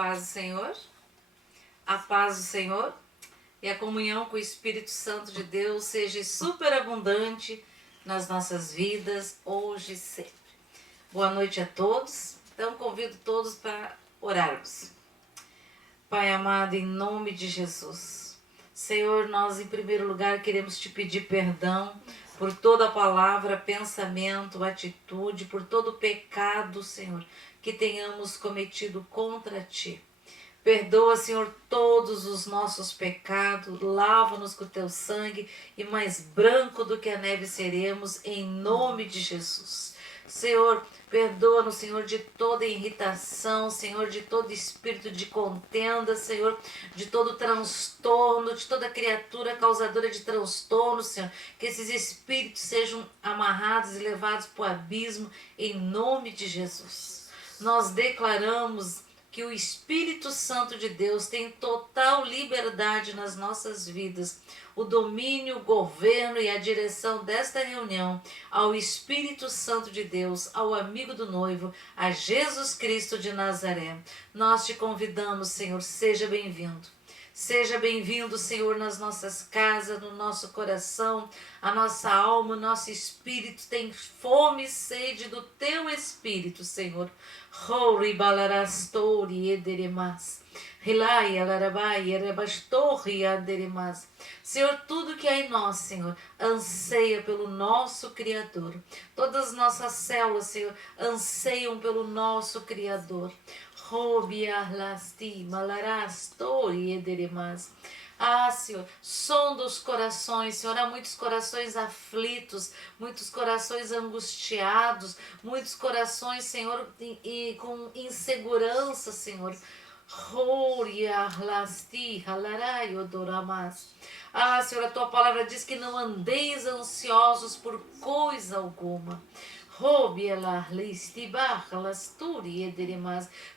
paz do Senhor, a paz do Senhor e a comunhão com o Espírito Santo de Deus seja superabundante nas nossas vidas, hoje e sempre. Boa noite a todos. Então convido todos para orarmos. Pai amado, em nome de Jesus, Senhor, nós em primeiro lugar queremos te pedir perdão por toda palavra, pensamento, atitude, por todo pecado, Senhor, que tenhamos cometido contra ti. Perdoa, Senhor, todos os nossos pecados, lava-nos com o teu sangue e mais branco do que a neve seremos, em nome de Jesus. Senhor, perdoa-nos, Senhor, de toda irritação, Senhor, de todo espírito de contenda, Senhor, de todo transtorno, de toda criatura causadora de transtorno, Senhor, que esses espíritos sejam amarrados e levados para o abismo, em nome de Jesus. Nós declaramos que o Espírito Santo de Deus tem total liberdade nas nossas vidas, o domínio, o governo e a direção desta reunião ao Espírito Santo de Deus, ao amigo do noivo, a Jesus Cristo de Nazaré. Nós te convidamos, Senhor, seja bem-vindo. Seja bem-vindo, Senhor, nas nossas casas, no nosso coração, a nossa alma, o nosso espírito tem fome e sede do teu Espírito, Senhor. Holy balarastori ederemas. Senhor, tudo que há em nós, Senhor, anseia pelo nosso Criador. Todas as nossas células, Senhor, anseiam pelo nosso Criador. Senhor, sonda os corações, Senhor, há muitos corações aflitos, muitos corações angustiados, muitos corações, Senhor, e com insegurança, Senhor. Senhor, a tua palavra diz que não andeis ansiosos por coisa alguma.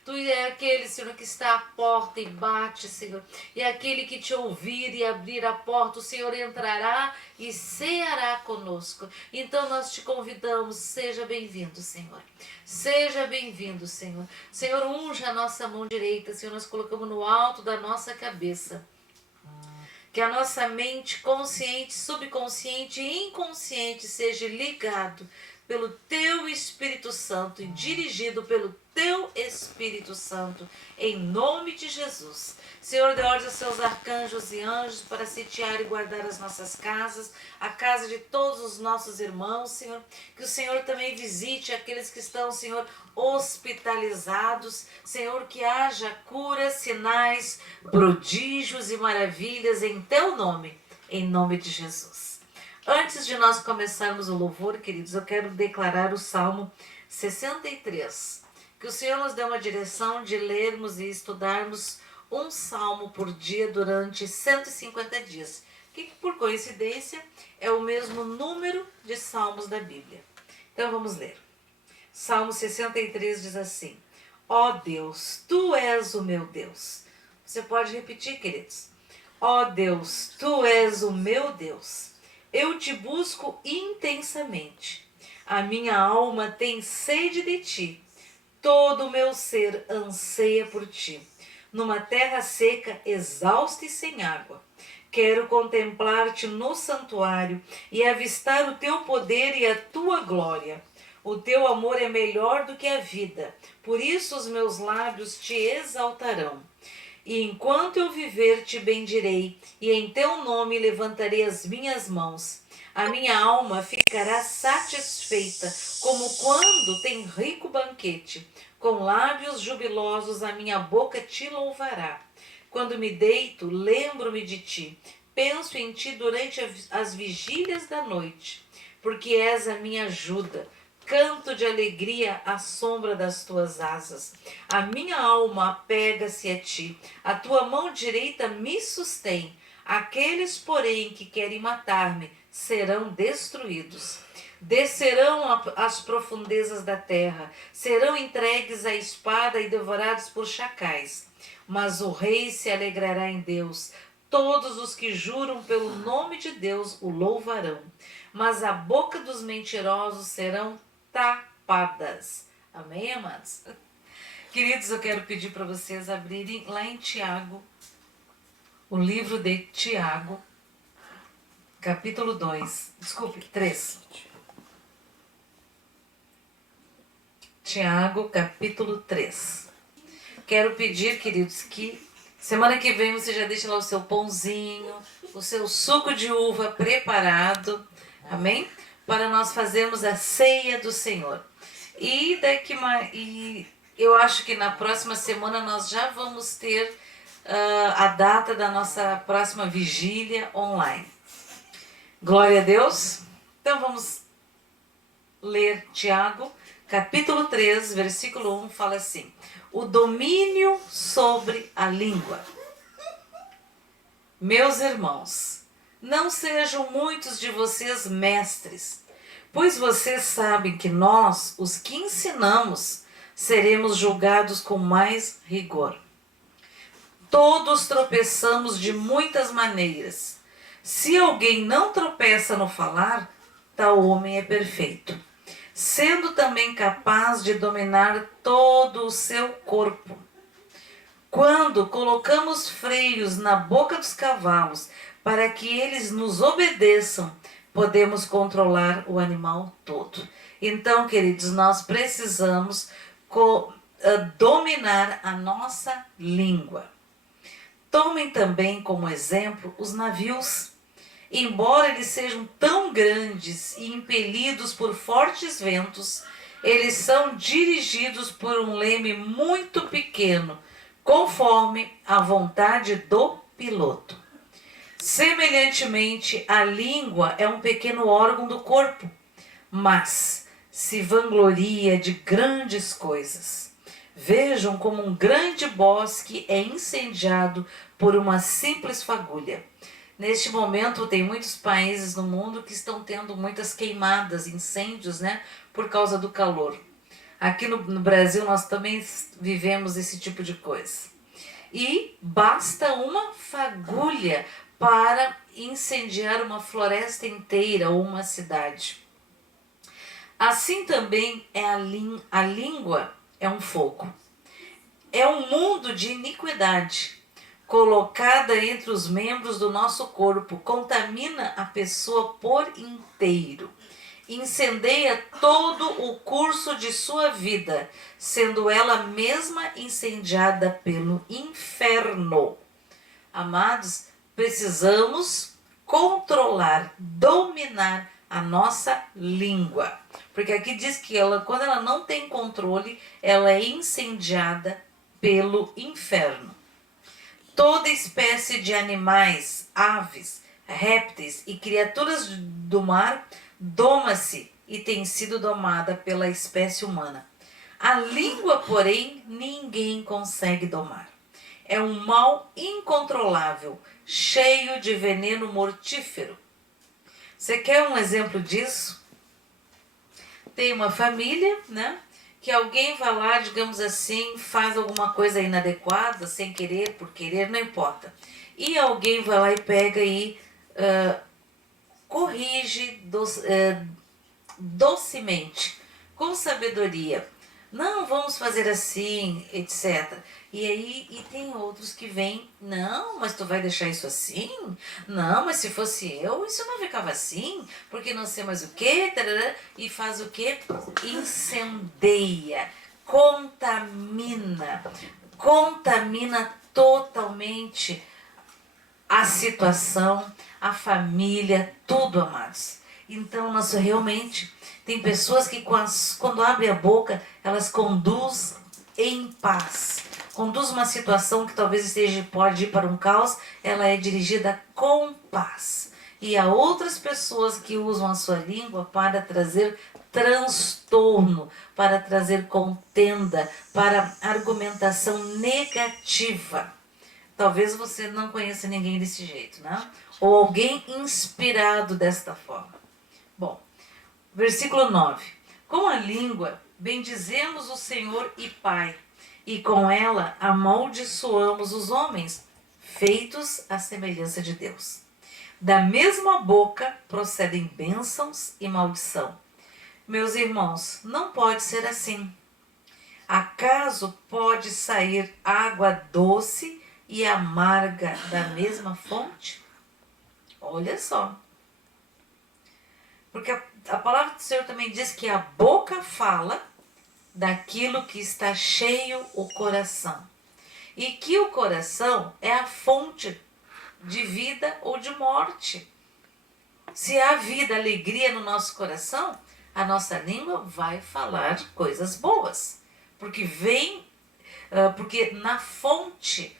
Tu é aquele, Senhor, que está à porta e bate, Senhor. E aquele que te ouvir e abrir a porta, o Senhor entrará e ceará conosco. Então nós te convidamos, seja bem-vindo, Senhor. Seja bem-vindo, Senhor. Senhor, unja a nossa mão direita, Senhor, nós colocamos no alto da nossa cabeça. Que a nossa mente consciente, subconsciente e inconsciente seja ligado pelo teu Espírito Santo e dirigido pelo teu Espírito Santo, em nome de Jesus. Senhor, dê ordem aos seus arcanjos e anjos para sitiar e guardar as nossas casas, a casa de todos os nossos irmãos, Senhor. Que o Senhor também visite aqueles que estão, Senhor, hospitalizados. Senhor, que haja curas, sinais, prodígios e maravilhas em teu nome, em nome de Jesus. Antes de nós começarmos o louvor, queridos, eu quero declarar o Salmo 63. Que o Senhor nos dê uma direção de lermos e estudarmos um salmo por dia durante 150 dias. Que por coincidência é o mesmo número de salmos da Bíblia. Então vamos ler. Salmo 63 diz assim: Ó Deus, tu és o meu Deus. Você pode repetir, queridos. Ó Deus, tu és o meu Deus. Eu te busco intensamente. A minha alma tem sede de ti. Todo o meu ser anseia por ti. Numa terra seca, exausta e sem água. Quero contemplar-te no santuário e avistar o teu poder e a tua glória. O teu amor é melhor do que a vida, por isso os meus lábios te exaltarão. E enquanto eu viver te bendirei, e em teu nome levantarei as minhas mãos. A minha alma ficará satisfeita, como quando tem rico banquete. Com lábios jubilosos a minha boca te louvará. Quando me deito, lembro-me de ti. Penso em ti durante as vigílias da noite, porque és a minha ajuda. Canto de alegria à sombra das tuas asas. A minha alma apega-se a ti. A tua mão direita me sustém. Aqueles, porém, que querem matar-me serão destruídos. Descerão às profundezas da terra. Serão entregues à espada e devorados por chacais. Mas o rei se alegrará em Deus. Todos os que juram pelo nome de Deus o louvarão. Mas a boca dos mentirosos serão tapadas. Amém, amados? Queridos, eu quero pedir para vocês abrirem lá em Tiago, o livro de Tiago, capítulo 3. Tiago, capítulo 3. Quero pedir, queridos, que semana que vem você já deixe lá o seu pãozinho, o seu suco de uva preparado, amém? Para nós fazermos a ceia do Senhor. E eu acho que na próxima semana nós já vamos ter a data da nossa próxima vigília online. Glória a Deus. Então vamos ler Tiago, capítulo 3, versículo 1, fala assim: o domínio sobre a língua. Meus irmãos, não sejam muitos de vocês mestres, pois vocês sabem que nós, os que ensinamos, seremos julgados com mais rigor. Todos tropeçamos de muitas maneiras. Se alguém não tropeça no falar, tal homem é perfeito, sendo também capaz de dominar todo o seu corpo. Quando colocamos freios na boca dos cavalos para que eles nos obedeçam, podemos controlar o animal todo. Então, queridos, nós precisamos dominar a nossa língua. Tomem também como exemplo os navios. Embora eles sejam tão grandes e impelidos por fortes ventos, eles são dirigidos por um leme muito pequeno, conforme a vontade do piloto. Semelhantemente, a língua é um pequeno órgão do corpo, mas se vangloria de grandes coisas. Vejam como um grande bosque é incendiado por uma simples fagulha. Neste momento, tem muitos países no mundo que estão tendo muitas queimadas, incêndios, né, por causa do calor. Aqui no Brasil, nós também vivemos esse tipo de coisa. E basta uma fagulha para incendiar uma floresta inteira ou uma cidade. Assim também é a língua é um fogo. É um mundo de iniquidade. Colocada entre os membros do nosso corpo, contamina a pessoa por inteiro. Incendeia todo o curso de sua vida, sendo ela mesma incendiada pelo inferno. Amados, precisamos controlar, dominar a nossa língua. Porque aqui diz que quando ela não tem controle, ela é incendiada pelo inferno. Toda espécie de animais, aves, répteis e criaturas do mar doma-se e tem sido domada pela espécie humana. A língua, porém, ninguém consegue domar. É um mal incontrolável, cheio de veneno mortífero. Você quer um exemplo disso? Tem uma família, né? Que alguém vai lá, digamos assim, faz alguma coisa inadequada, sem querer, por querer, não importa. E alguém vai lá e pega e corrige docemente, com sabedoria. Não, vamos fazer assim, etc. E tem outros que vêm, não, mas tu vai deixar isso assim? Não, mas se fosse eu, isso não ficava assim, porque não sei mais o quê, e faz o quê? Incendeia, contamina totalmente a situação, a família, tudo, amados. Então, nós realmente, tem pessoas que quando abrem a boca, elas conduzem em paz. Conduz uma situação que talvez pode ir para um caos, ela é dirigida com paz. E há outras pessoas que usam a sua língua para trazer transtorno, para trazer contenda, para argumentação negativa. Talvez você não conheça ninguém desse jeito, né? Ou alguém inspirado desta forma. Bom, versículo 9. Com a língua bendizemos o Senhor e Pai, e com ela amaldiçoamos os homens, feitos à semelhança de Deus. Da mesma boca procedem bênçãos e maldição. Meus irmãos, não pode ser assim. Acaso pode sair água doce e amarga da mesma fonte? Olha só. Porque a palavra do Senhor também diz que a boca fala daquilo que está cheio o coração. E que o coração é a fonte de vida ou de morte. Se há vida, alegria no nosso coração, a nossa língua vai falar coisas boas. Porque na fonte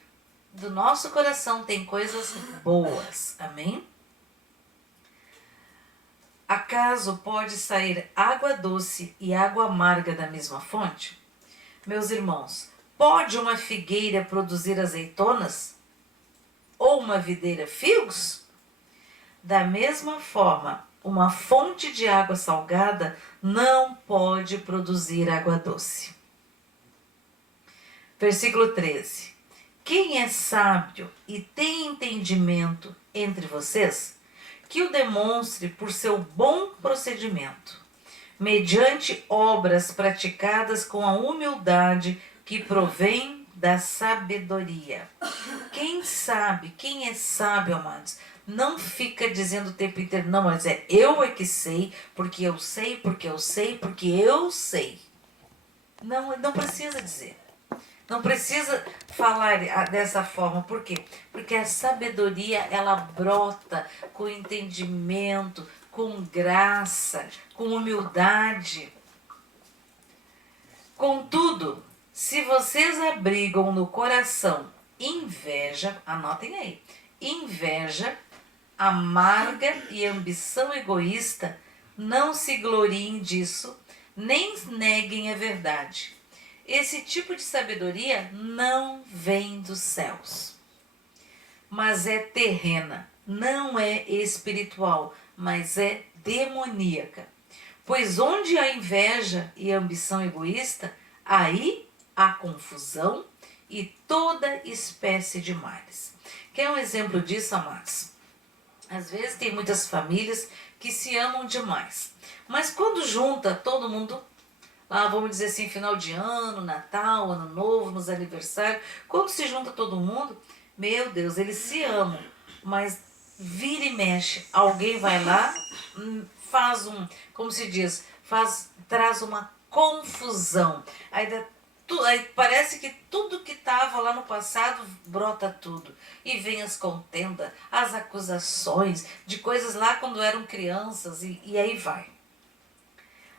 do nosso coração tem coisas boas. Amém? Acaso pode sair água doce e água amarga da mesma fonte? Meus irmãos, pode uma figueira produzir azeitonas? Ou uma videira figos? Da mesma forma, uma fonte de água salgada não pode produzir água doce. Versículo 13. Quem é sábio e tem entendimento entre vocês, que o demonstre por seu bom procedimento, mediante obras praticadas com a humildade que provém da sabedoria. Quem é sábio, amados, não fica dizendo o tempo inteiro, não, mas eu é que sei, porque eu sei, porque eu sei, porque eu sei. Não precisa dizer. Não precisa falar dessa forma. Por quê? Porque a sabedoria, ela brota com entendimento, com graça, com humildade. Contudo, se vocês abrigam no coração inveja, anotem aí, inveja, amarga e ambição egoísta, não se gloriem disso, nem neguem a verdade. Esse tipo de sabedoria não vem dos céus, mas é terrena, não é espiritual, mas é demoníaca. Pois onde há inveja e ambição egoísta, aí há confusão e toda espécie de males. Quer um exemplo disso, amados? Às vezes tem muitas famílias que se amam demais, mas quando junta todo mundo, vamos dizer assim, final de ano, Natal, Ano Novo, nos aniversários, quando se junta todo mundo, meu Deus, eles se amam, mas vira e mexe, alguém vai lá, faz como se diz, traz uma confusão, aí parece que tudo que estava lá no passado brota tudo, e vem as contendas, as acusações de coisas lá quando eram crianças, e aí vai.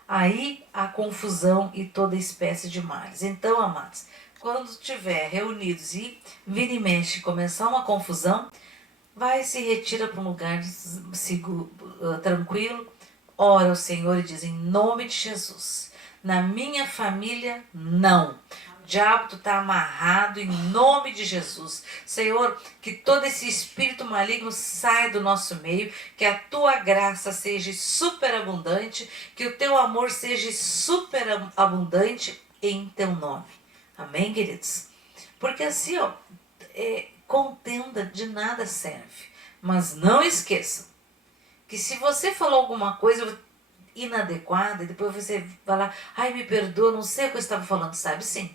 Aí a confusão e toda espécie de males. Então, amados, quando estiver reunidos e vira e mexe começar uma confusão, vai e se retira para um lugar tranquilo, ora ao Senhor e diz, em nome de Jesus, na minha família, não. O diabo está amarrado em nome de Jesus. Senhor, que todo esse espírito maligno saia do nosso meio, que a tua graça seja superabundante, que o teu amor seja superabundante em teu nome. Amém, queridos? Porque assim, contenda de nada serve. Mas não esqueçam que se você falou alguma coisa inadequada, e depois você vai lá, ai, me perdoa, não sei o que eu estava falando, sabe sim.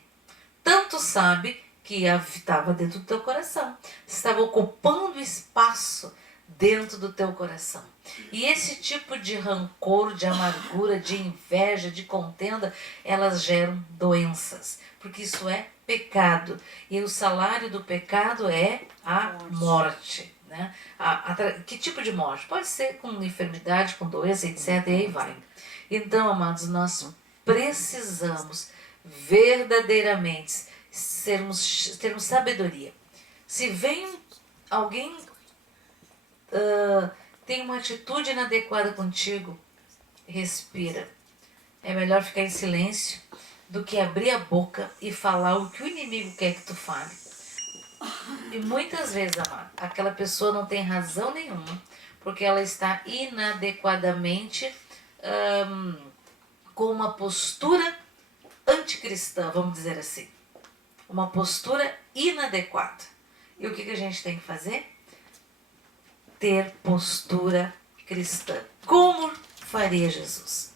Tanto sabe que estava dentro do teu coração. Estava ocupando espaço dentro do teu coração. E esse tipo de rancor, de amargura, de inveja, de contenda, elas geram doenças. Porque isso é pecado. E o salário do pecado é a morte. Né? Que tipo de morte? Pode ser com enfermidade, com doença, etc. E aí vai. Então, amados, nós precisamos verdadeiramente termos sabedoria. Se vem alguém tem uma atitude inadequada contigo, respira. É melhor ficar em silêncio do que abrir a boca e falar o que o inimigo quer que tu fale. E muitas vezes, amado, aquela pessoa não tem razão nenhuma, porque ela está inadequadamente com uma postura anticristã, vamos dizer assim. Uma postura inadequada. E o que a gente tem que fazer? Ter postura cristã. Como faria Jesus?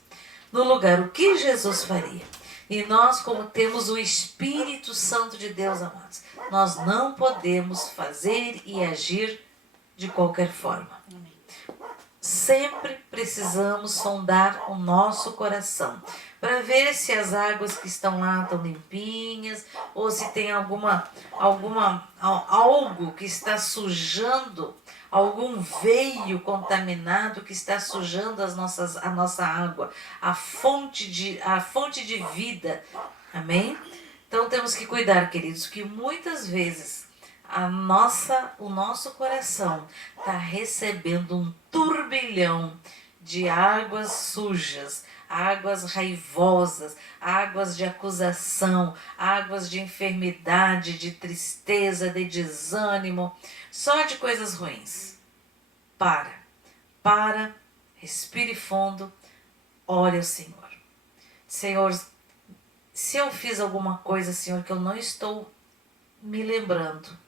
No lugar, o que Jesus faria? E nós, como temos o Espírito Santo de Deus, amados, nós não podemos fazer e agir de qualquer forma. Sempre precisamos sondar o nosso coração para ver se as águas que estão lá estão limpinhas ou se tem algo que está sujando, algum veio contaminado que está sujando a nossa água, a fonte de vida. Amém? Então temos que cuidar, queridos, que muitas vezes o nosso coração está recebendo um turbilhão de águas sujas, águas raivosas, águas de acusação, águas de enfermidade, de tristeza, de desânimo, só de coisas ruins. Para, respire fundo, ore ao Senhor. Senhor, se eu fiz alguma coisa, Senhor, que eu não estou me lembrando,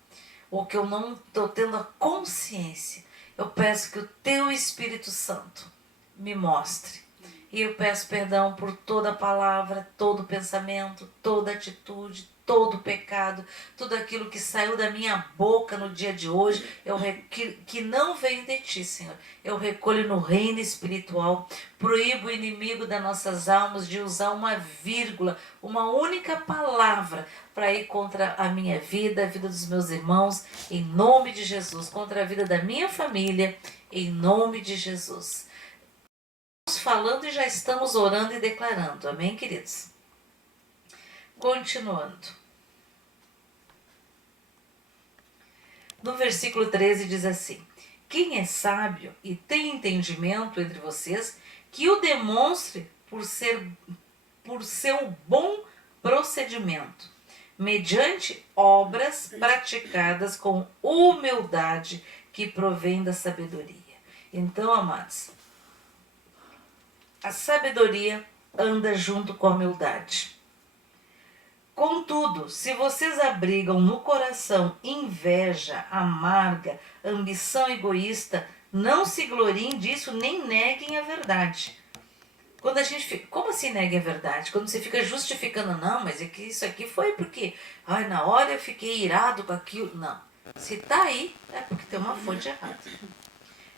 ou que eu não estou tendo a consciência, eu peço que o Teu Espírito Santo me mostre. E eu peço perdão por toda palavra, todo pensamento, toda atitude, todo pecado, tudo aquilo que saiu da minha boca no dia de hoje, que não veio de Ti, Senhor. Eu recolho no reino espiritual, proíbo o inimigo das nossas almas de usar uma vírgula, uma única palavra para ir contra a minha vida, a vida dos meus irmãos, em nome de Jesus, contra a vida da minha família, em nome de Jesus. Estamos falando e já estamos orando e declarando, amém, queridos? Continuando. No versículo 13 diz assim: quem é sábio e tem entendimento entre vocês, que o demonstre por seu bom procedimento, mediante obras praticadas com humildade que provém da sabedoria. Então, amados, a sabedoria anda junto com a humildade. Contudo, se vocês abrigam no coração inveja amarga, ambição egoísta, não se gloriem disso, nem neguem a verdade. Quando a gente fica, como assim negue a verdade? Quando você fica justificando, não, mas é que isso aqui foi porque, na hora eu fiquei irado com aquilo. Não, se está aí, é porque tem uma fonte errada.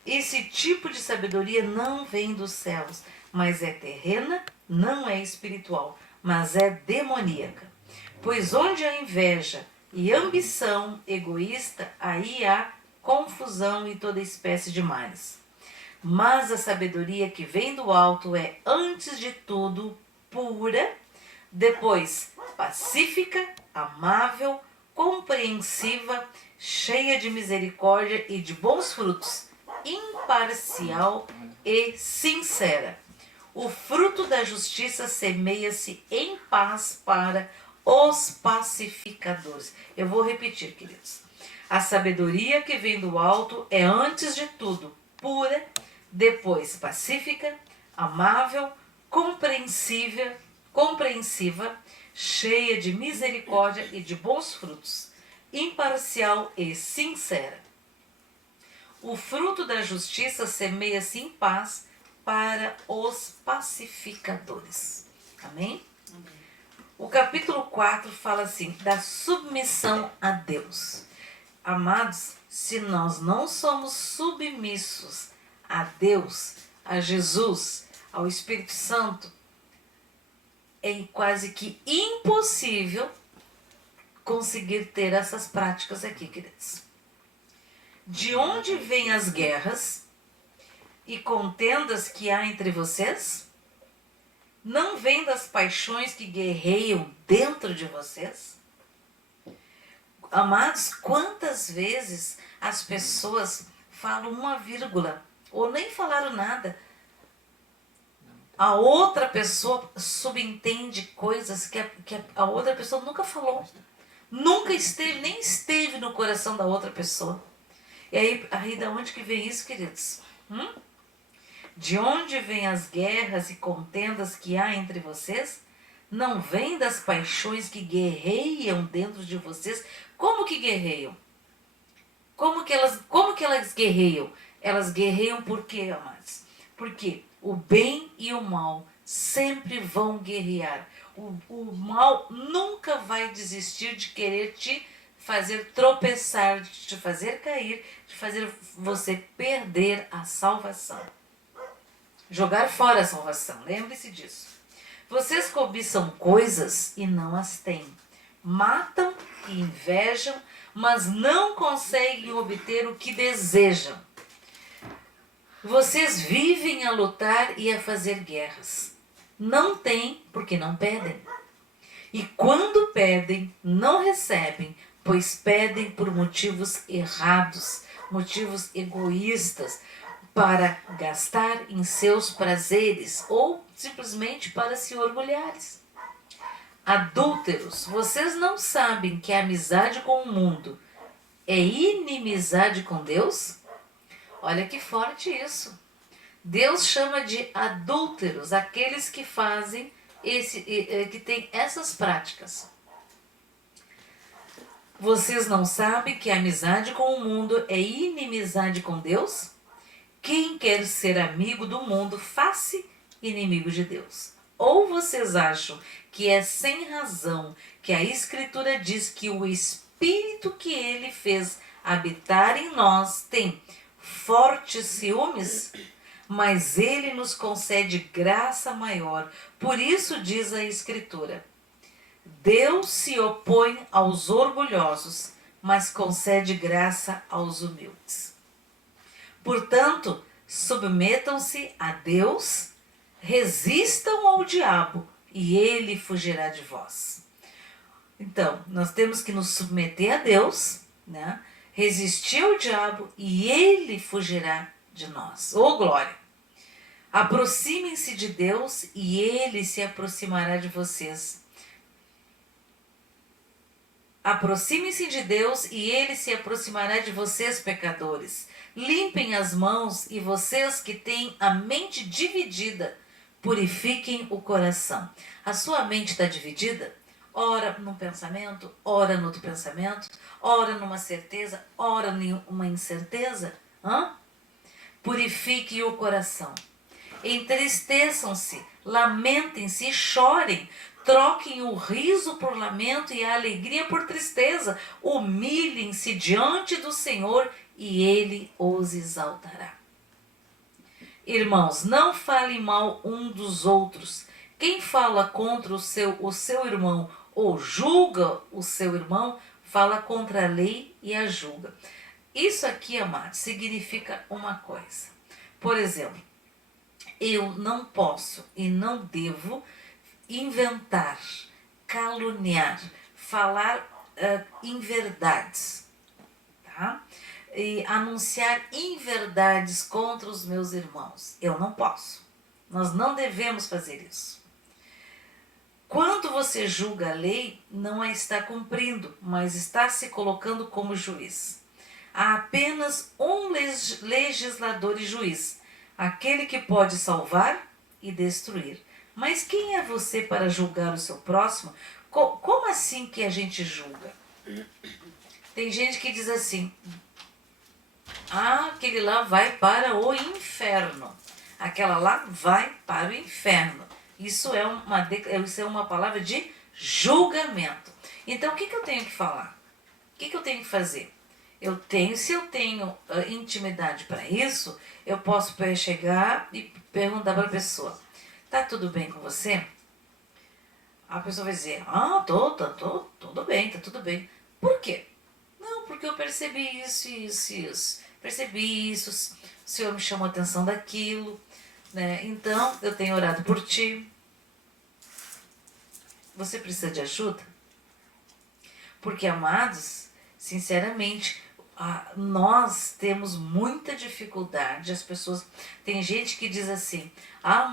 Esse tipo de sabedoria não vem dos céus, mas é terrena, não é espiritual, mas é demoníaca. Pois onde há inveja e ambição egoísta, aí há confusão e toda espécie de males. Mas a sabedoria que vem do alto é, antes de tudo, pura, depois pacífica, amável, compreensiva, cheia de misericórdia e de bons frutos, imparcial e sincera. O fruto da justiça semeia-se em paz para os pacificadores. Eu vou repetir, queridos. A sabedoria que vem do alto é, antes de tudo, pura, depois pacífica, amável, compreensiva, cheia de misericórdia e de bons frutos, imparcial e sincera. O fruto da justiça semeia-se em paz para os pacificadores. Amém? Amém. O capítulo 4 fala assim, da submissão a Deus. Amados, se nós não somos submissos a Deus, a Jesus, ao Espírito Santo, é quase que impossível conseguir ter essas práticas aqui, queridos. De onde vêm as guerras e contendas que há entre vocês? Não vem das paixões que guerreiam dentro de vocês? Amados, quantas vezes as pessoas falam uma vírgula ou nem falaram nada? A outra pessoa subentende coisas que a outra pessoa nunca falou. Nunca esteve, nem esteve no coração da outra pessoa. E aí da onde que vem isso, queridos? De onde vêm as guerras e contendas que há entre vocês? Não vem das paixões que guerreiam dentro de vocês? Como que guerreiam? Como que elas guerreiam? Elas guerreiam por quê, amados? Porque o bem e o mal sempre vão guerrear. O mal nunca vai desistir de querer te fazer tropeçar, de te fazer cair, de fazer você perder a salvação. Jogar fora a salvação, lembre-se disso. Vocês cobiçam coisas e não as têm. Matam e invejam, mas não conseguem obter o que desejam. Vocês vivem a lutar e a fazer guerras. Não têm porque não pedem. E quando pedem, não recebem, pois pedem por motivos errados, motivos egoístas, para gastar em seus prazeres ou simplesmente para se orgulharem. Adúlteros, vocês não sabem que a amizade com o mundo é inimizade com Deus? Olha que forte isso. Deus chama de adúlteros aqueles que fazem que têm essas práticas. Vocês não sabem que a amizade com o mundo é inimizade com Deus? Quem quer ser amigo do mundo, faça inimigo de Deus. Ou vocês acham que é sem razão que a Escritura diz que o Espírito que Ele fez habitar em nós tem fortes ciúmes? Mas Ele nos concede graça maior. Por isso diz a Escritura: Deus se opõe aos orgulhosos, mas concede graça aos humildes. Portanto, submetam-se a Deus, resistam ao diabo e ele fugirá de vós. Então, nós temos que nos submeter a Deus, né? Resistir ao diabo e ele fugirá de nós. Ô glória! Aproximem-se de Deus e ele se aproximará de vocês. Aproximem-se de Deus e ele se aproximará de vocês, pecadores. Limpem as mãos e vocês que têm a mente dividida, purifiquem o coração. A sua mente está dividida? Ora num pensamento, ora no outro pensamento, ora numa certeza, ora numa incerteza. Purifiquem o coração. Entristeçam-se, lamentem-se e chorem. Troquem o riso por lamento e a alegria por tristeza. Humilhem-se diante do Senhor e Ele os exaltará. Irmãos, não falem mal um dos outros. Quem fala contra o seu irmão ou julga o seu irmão, fala contra a lei e a julga. Isso aqui, amados, significa uma coisa. Por exemplo, eu não posso e não devo inventar, caluniar, falar inverdades, tá? E anunciar inverdades contra os meus irmãos. Eu não posso. Nós não devemos fazer isso. Quando você julga a lei, não a está cumprindo, mas está se colocando como juiz. Há apenas um legislador e juiz, aquele que pode salvar e destruir. Mas quem é você para julgar o seu próximo? Como assim que a gente julga? Tem gente que diz assim: aquele lá vai para o inferno. Aquela lá vai para o inferno. Isso é uma palavra de julgamento. Então, o que eu tenho que falar? O que eu tenho que fazer? Se eu tenho intimidade para isso, eu posso chegar e perguntar para a pessoa: tá tudo bem com você? A pessoa vai dizer: tudo bem, tá tudo bem. Por quê? Não, porque eu percebi isso. Percebi isso, o Senhor me chamou a atenção daquilo, né? Então, eu tenho orado por ti. Você precisa de ajuda? Porque, amados, sinceramente, nós temos muita dificuldade. As pessoas, tem gente que diz assim: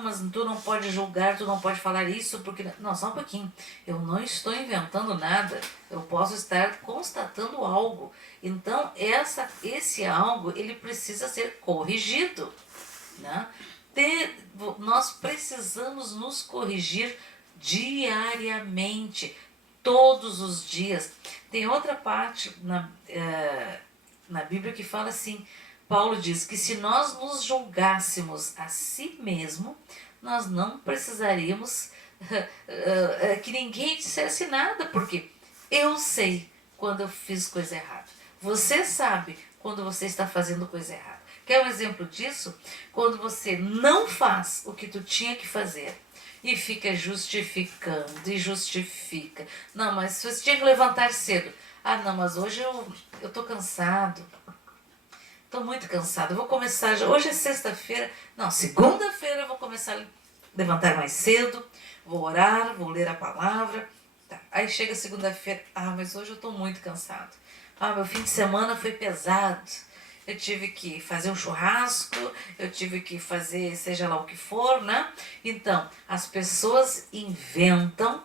mas tu não pode julgar, tu não pode falar isso porque... Não, só um pouquinho, eu não estou inventando nada, eu posso estar constatando algo. Então esse algo, ele precisa ser corrigido, né? Nós precisamos nos corrigir diariamente, todos os dias. Tem outra parte na Bíblia que fala assim: Paulo diz que se nós nos julgássemos a si mesmo, nós não precisaríamos que ninguém dissesse nada, porque eu sei quando eu fiz coisa errada. Você sabe quando você está fazendo coisa errada. Quer um exemplo disso? Quando você não faz o que tu tinha que fazer e fica justificando e justifica. Não, mas você tinha que levantar cedo. Ah, não, mas hoje eu tô cansado. Tô muito cansado. Eu vou começar já. Hoje é sexta-feira. Não, segunda-feira eu vou começar a levantar mais cedo. Vou orar, vou ler a palavra. Tá. Aí chega segunda-feira. Ah, mas hoje eu tô muito cansado. Ah, meu fim de semana foi pesado. Eu tive que fazer um churrasco, eu tive que fazer seja lá o que for, né? Então, as pessoas inventam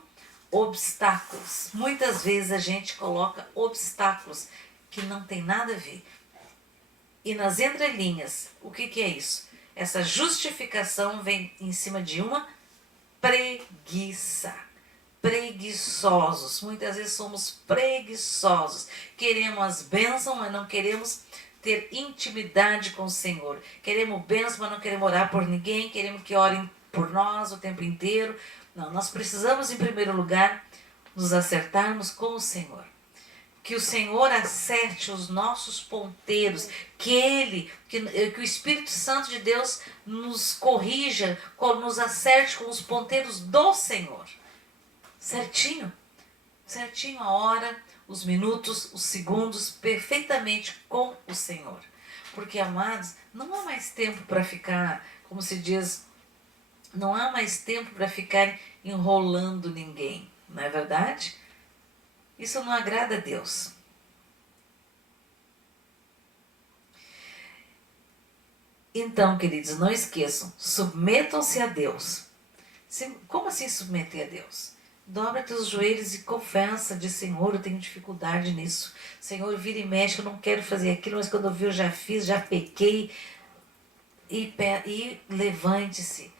obstáculos. Muitas vezes a gente coloca obstáculos que não tem nada a ver. E nas entrelinhas, o que é isso? Essa justificação vem em cima de uma preguiça. Preguiçosos. Muitas vezes somos preguiçosos. Queremos as bênçãos, mas não queremos ter intimidade com o Senhor. Queremos bênção, mas não queremos orar por ninguém. Queremos que orem por nós o tempo inteiro. Não, nós precisamos, em primeiro lugar, nos acertarmos com o Senhor. Que o Senhor acerte os nossos ponteiros, que o Espírito Santo de Deus nos corrija, nos acerte com os ponteiros do Senhor. Certinho, certinho a hora, os minutos, os segundos, perfeitamente com o Senhor. Porque, amados, não há mais tempo para ficar, como se diz, não há mais tempo para ficar enrolando ninguém, não é verdade? Isso não agrada a Deus. Então, queridos, não esqueçam, submetam-se a Deus. Como assim submeter a Deus? Dobra teus joelhos e confessa de Senhor, eu tenho dificuldade nisso. Senhor, vira e mexe, eu não quero fazer aquilo, mas quando eu vi eu já fiz, já pequei. E levante-se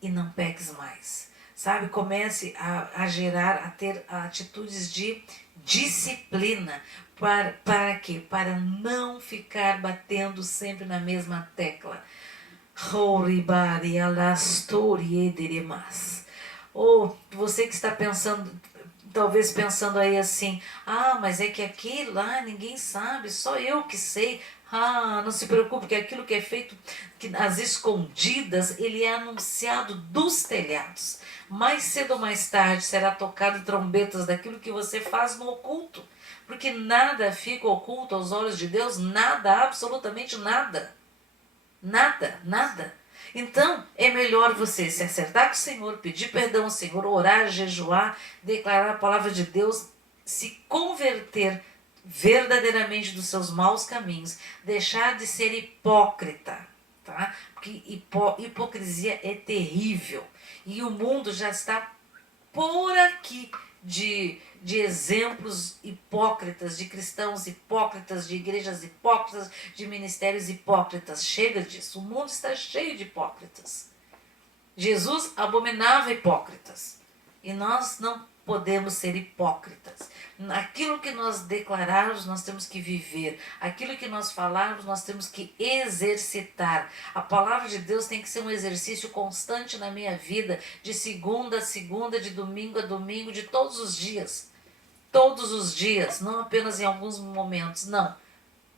e não peques mais. Sabe, comece a gerar, a ter atitudes de disciplina. Para quê? Para não ficar batendo sempre na mesma tecla. Ou você que está pensando, talvez pensando aí assim, ah, mas é que aqui lá ninguém sabe, só eu que sei. Ah, não se preocupe, que aquilo que é feito às escondidas, ele é anunciado dos telhados. Mais cedo ou mais tarde será tocado trombetas daquilo que você faz no oculto. Porque nada fica oculto aos olhos de Deus, nada, absolutamente nada. Nada, nada. Então, é melhor você se acertar com o Senhor, pedir perdão ao Senhor, orar, jejuar, declarar a palavra de Deus, se converter verdadeiramente dos seus maus caminhos, deixar de ser hipócrita, tá? Porque hipocrisia é terrível e o mundo já está por aqui de exemplos hipócritas, de cristãos hipócritas, de igrejas hipócritas, de ministérios hipócritas. Chega disso, o mundo está cheio de hipócritas. Jesus abominava hipócritas e nós não podemos ser hipócritas. Aquilo que nós declararmos, nós temos que viver. Aquilo que nós falarmos, nós temos que exercitar. A palavra de Deus tem que ser um exercício constante na minha vida, de segunda a segunda, de domingo a domingo, de todos os dias. Todos os dias, não apenas em alguns momentos, não.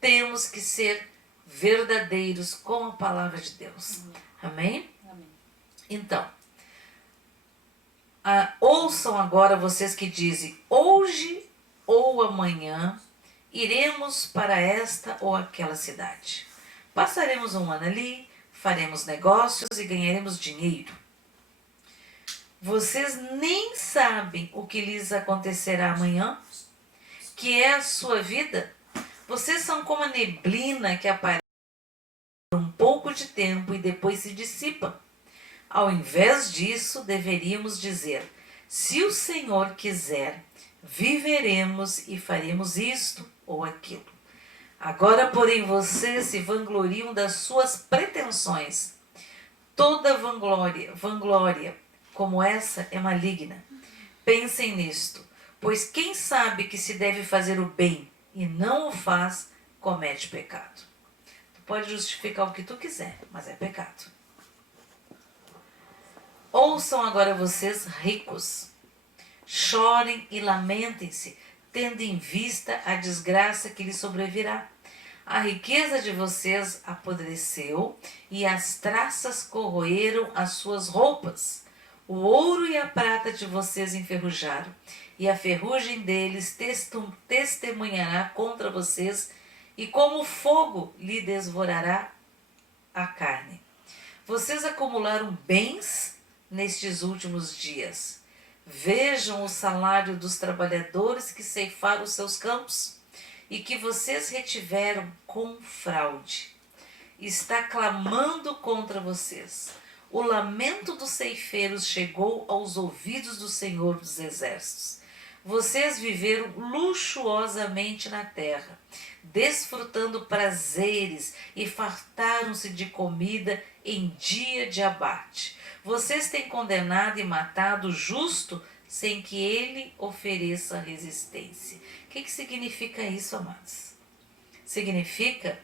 Temos que ser verdadeiros com a palavra de Deus. Amém? Amém. Então, ouçam agora vocês que dizem, hoje ou amanhã iremos para esta ou aquela cidade. Passaremos um ano ali, faremos negócios e ganharemos dinheiro. Vocês nem sabem o que lhes acontecerá amanhã, que é a sua vida. Vocês são como a neblina que aparece por um pouco de tempo e depois se dissipa. Ao invés disso, deveríamos dizer, se o Senhor quiser, viveremos e faremos isto ou aquilo. Agora, porém, vocês se vangloriam das suas pretensões. Toda vanglória como essa é maligna. Pensem nisto, pois quem sabe que se deve fazer o bem e não o faz, comete pecado. Tu pode justificar o que tu quiser, mas é pecado. Ouçam agora vocês ricos, chorem e lamentem-se, tendo em vista a desgraça que lhes sobrevirá. A riqueza de vocês apodreceu e as traças corroeram as suas roupas. O ouro e a prata de vocês enferrujaram, e a ferrugem deles testemunhará contra vocês, e como fogo lhe devorará a carne. Vocês acumularam bens nestes últimos dias. Vejam o salário dos trabalhadores que ceifaram os seus campos e que vocês retiveram com fraude. Está clamando contra vocês. O lamento dos ceifeiros chegou aos ouvidos do Senhor dos Exércitos. Vocês viveram luxuosamente na terra, desfrutando prazeres e fartaram-se de comida em dia de abate. Vocês têm condenado e matado o justo sem que ele ofereça resistência. O que significa isso, amados? Significa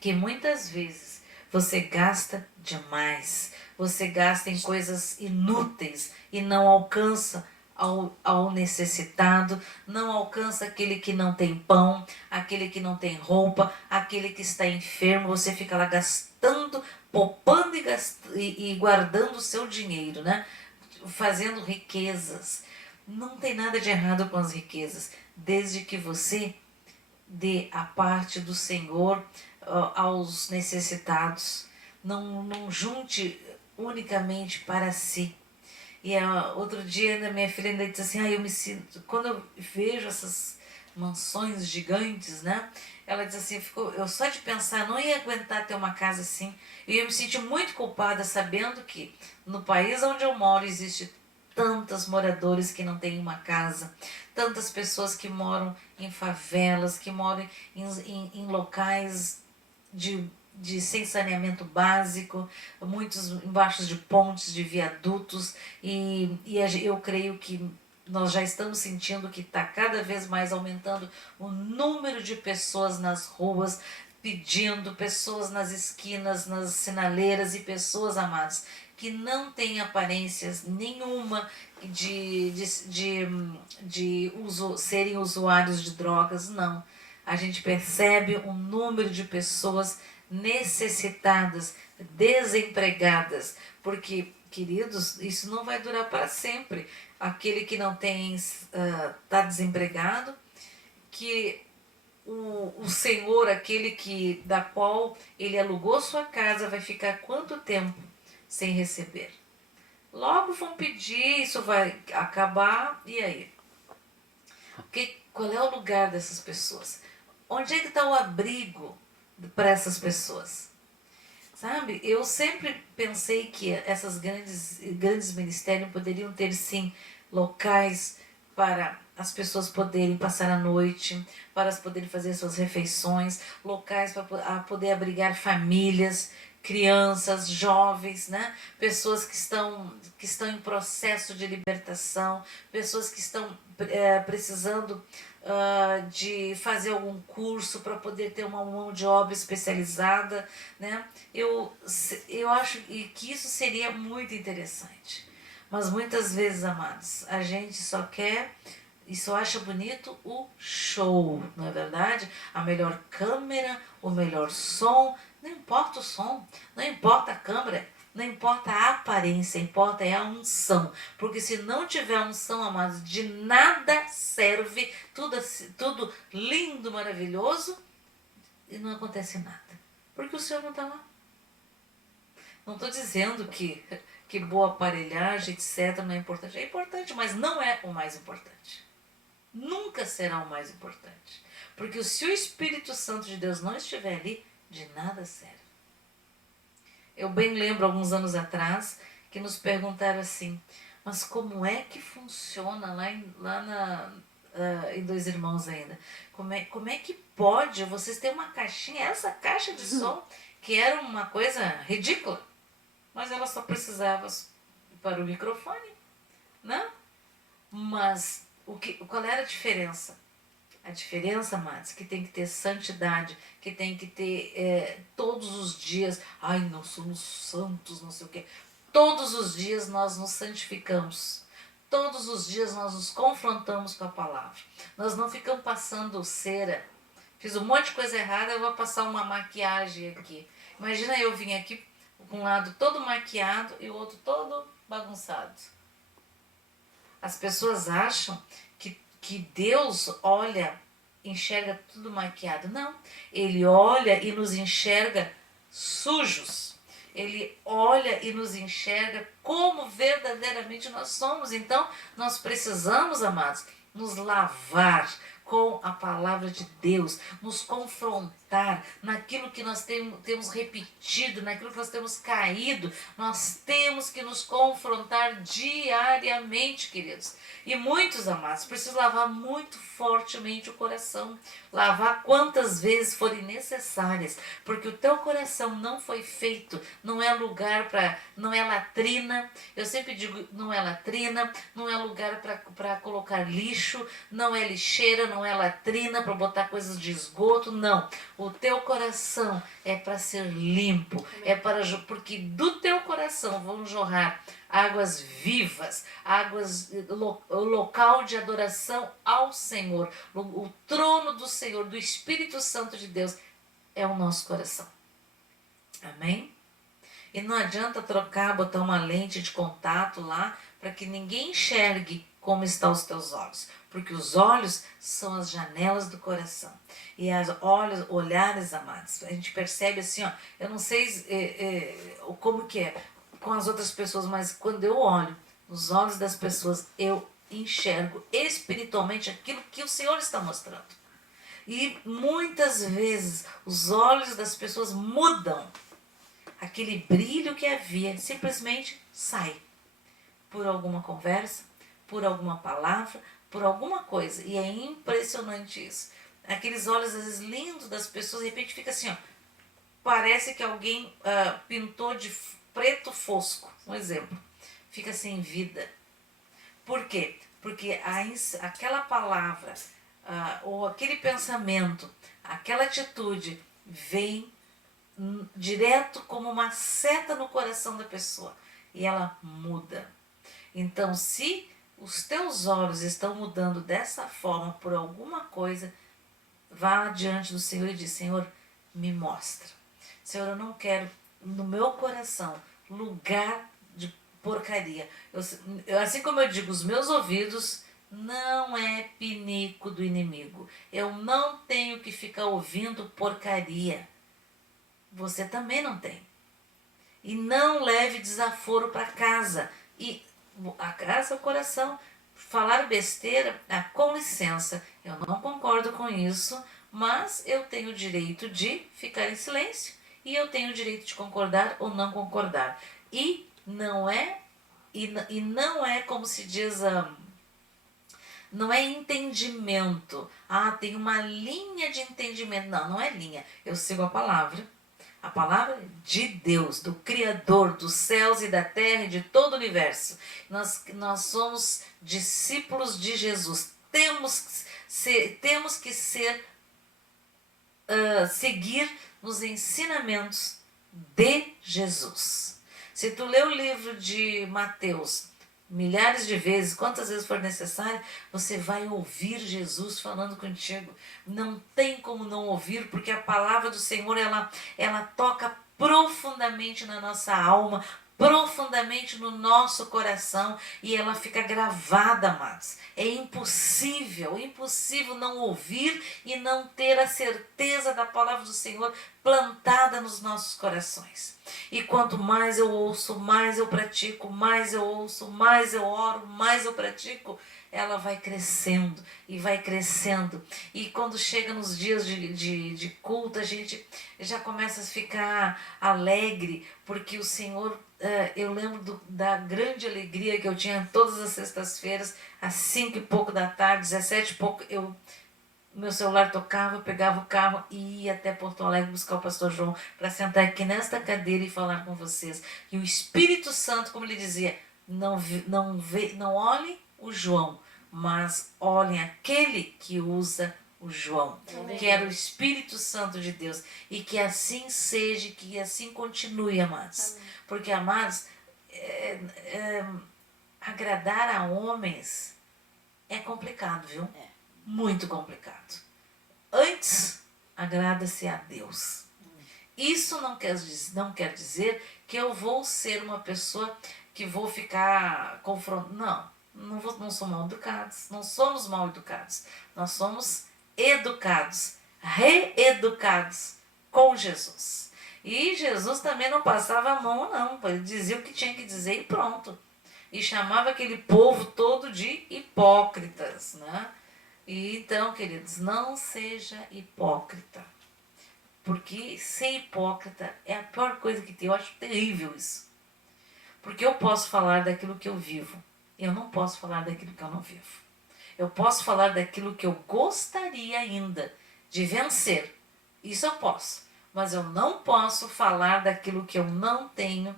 que muitas vezes você gasta demais, você gasta em coisas inúteis e não alcança ao necessitado, não alcança aquele que não tem pão, aquele que não tem roupa, aquele que está enfermo. Você fica lá gastando, poupando e guardando o seu dinheiro, né? Fazendo riquezas. Não tem nada de errado com as riquezas, desde que você dê a parte do Senhor aos necessitados. Não junte unicamente para si. E outro dia minha filha ainda disse assim, eu me sinto, quando eu vejo essas mansões gigantes, né? Ela diz assim, eu só de pensar não ia aguentar ter uma casa assim. E eu me senti muito culpada sabendo que no país onde eu moro existe tantos moradores que não têm uma casa, tantas pessoas que moram em favelas, que moram em locais sem saneamento básico, muitos embaixo de pontes, de viadutos, e eu creio que nós já estamos sentindo que está cada vez mais aumentando o número de pessoas nas ruas pedindo, pessoas nas esquinas, nas sinaleiras, e pessoas, amadas, que não têm aparências nenhuma serem usuários de drogas, não. A gente percebe um número de pessoas necessitadas, desempregadas, porque, queridos, isso não vai durar para sempre. Aquele que não tem, está desempregado, que o Senhor, aquele da qual ele alugou sua casa, vai ficar quanto tempo sem receber? Logo vão pedir, isso vai acabar, e aí? Qual é o lugar dessas pessoas? Onde é que está o abrigo para essas pessoas? Sabe, eu sempre pensei que essas grandes ministérios poderiam ter, sim, locais para as pessoas poderem passar a noite, para elas poderem fazer suas refeições, locais para poder abrigar famílias, crianças, jovens, né? Pessoas que estão em processo de libertação, pessoas que estão precisando de fazer algum curso para poder ter uma mão de obra especializada, né? Eu acho que isso seria muito interessante. Mas muitas vezes, amados, a gente só quer e só acha bonito o show, não é verdade? A melhor câmera, o melhor som, não importa o som, não importa a câmera, não importa a aparência, importa é a unção. Porque se não tiver unção, amados, de nada serve, tudo lindo, maravilhoso, e não acontece nada. Porque o Senhor não está lá. Não estou dizendo que boa aparelhagem, etc., não é importante. É importante, mas não é o mais importante. Nunca será o mais importante. Porque se o Espírito Santo de Deus não estiver ali, de nada serve. Eu bem lembro, alguns anos atrás, que nos perguntaram assim, mas como é que funciona em Dois Irmãos ainda? Como é que pode vocês terem uma caixinha, essa caixa de som, que era uma coisa ridícula, mas ela só precisava para o microfone, né? Mas qual era a diferença? A diferença, amados, que tem que ter santidade, que tem que ter todos os dias, nós somos santos, não sei o quê. Todos os dias nós nos santificamos. Todos os dias nós nos confrontamos com a palavra. Nós não ficamos passando cera. Fiz um monte de coisa errada, eu vou passar uma maquiagem aqui. Imagina eu vim aqui com um lado todo maquiado e o outro todo bagunçado. As pessoas acham que Deus olha, enxerga tudo maquiado. Não, Ele olha e nos enxerga sujos. Ele olha e nos enxerga como verdadeiramente nós somos. Então, nós precisamos, amados, nos lavar com a palavra de Deus, nos confrontar naquilo que nós temos repetido, naquilo que nós temos caído. Nós temos que nos confrontar diariamente, queridos. E muitos, amados, precisam lavar muito fortemente o coração. Lavar quantas vezes forem necessárias, porque o teu coração não foi feito, não é lugar para, não é latrina. Eu sempre digo, não é latrina, não é lugar para colocar lixo, não é lixeira, não é latrina para botar coisas de esgoto, não. O teu coração é para ser limpo, é para, porque do teu coração vão jorrar águas vivas, águas, o local de adoração ao Senhor, o trono do Senhor, do Espírito Santo de Deus, é o nosso coração. Amém? E não adianta trocar, botar uma lente de contato lá, para que ninguém enxergue como estão os teus olhos. Porque os olhos são as janelas do coração. E os olhares, amados, a gente percebe assim, ó, eu não sei como que é com as outras pessoas, mas quando eu olho nos olhos das pessoas, eu enxergo espiritualmente aquilo que o Senhor está mostrando. E muitas vezes os olhos das pessoas mudam. Aquele brilho que havia simplesmente sai. Por alguma conversa, por alguma palavra, por alguma coisa. E é impressionante isso. Aqueles olhos às vezes lindos das pessoas, de repente fica assim, ó, parece que alguém pintou de preto fosco, um exemplo. Fica sem vida. Por quê? Porque aquela palavra, ou aquele pensamento, aquela atitude vem direto como uma seta no coração da pessoa. E ela muda. Então, se os teus olhos estão mudando dessa forma por alguma coisa, vá diante do Senhor e diz, Senhor, me mostra. Senhor, eu não quero no meu coração lugar de porcaria. Assim como eu digo, os meus ouvidos não é pinico do inimigo. Eu não tenho que ficar ouvindo porcaria. Você também não tem. E não leve desaforo para casa. E a casa é o coração. Falar besteira, com licença, eu não concordo com isso, mas eu tenho o direito de ficar em silêncio. E eu tenho o direito de concordar ou não concordar. E não é como se diz, não é entendimento. Tem uma linha de entendimento. Não, não é linha. Eu sigo a palavra de Deus, do Criador dos céus e da terra e de todo o universo. Nós somos discípulos de Jesus. Temos que seguir nos ensinamentos de Jesus. Se tu lê o livro de Mateus milhares de vezes, quantas vezes for necessário, você vai ouvir Jesus falando contigo. Não tem como não ouvir, porque a palavra do Senhor, ela toca profundamente na nossa alma, profundamente no nosso coração, e ela fica gravada, amados. É impossível não ouvir e não ter a certeza da palavra do Senhor plantada nos nossos corações. E quanto mais eu ouço, mais eu pratico, mais eu ouço, mais eu oro, mais eu pratico, ela vai crescendo e vai crescendo. E quando chega nos dias de culto, a gente já começa a ficar alegre, porque o Senhor, eu lembro da grande alegria que eu tinha todas as sextas-feiras, às 5 e pouco da tarde, 17 e pouco, meu celular tocava, eu pegava o carro e ia até Porto Alegre buscar o pastor João para sentar aqui nesta cadeira e falar com vocês. E o Espírito Santo, como ele dizia, não olhem o João, mas olhem aquele que usa o João, Amém. Que era o Espírito Santo de Deus. E que assim seja, que assim continue, amados. Amém. Porque, amados, agradar a homens é complicado, viu? Muito complicado. Antes, agrada-se a Deus. Isso não quer dizer que eu vou ser uma pessoa que vou ficar confrontando. Não sou mal educados. Não somos mal educados. Nós somos educados, reeducados com Jesus. E Jesus também não passava a mão, não. Ele dizia o que tinha que dizer e pronto. E chamava aquele povo todo de hipócritas, né? E então, queridos, não seja hipócrita. Porque ser hipócrita é a pior coisa que tem. Eu acho terrível isso. Porque eu posso falar daquilo que eu vivo. Eu não posso falar daquilo que eu não vivo. Eu posso falar daquilo que eu gostaria ainda de vencer. Isso eu posso. Mas eu não posso falar daquilo que eu não tenho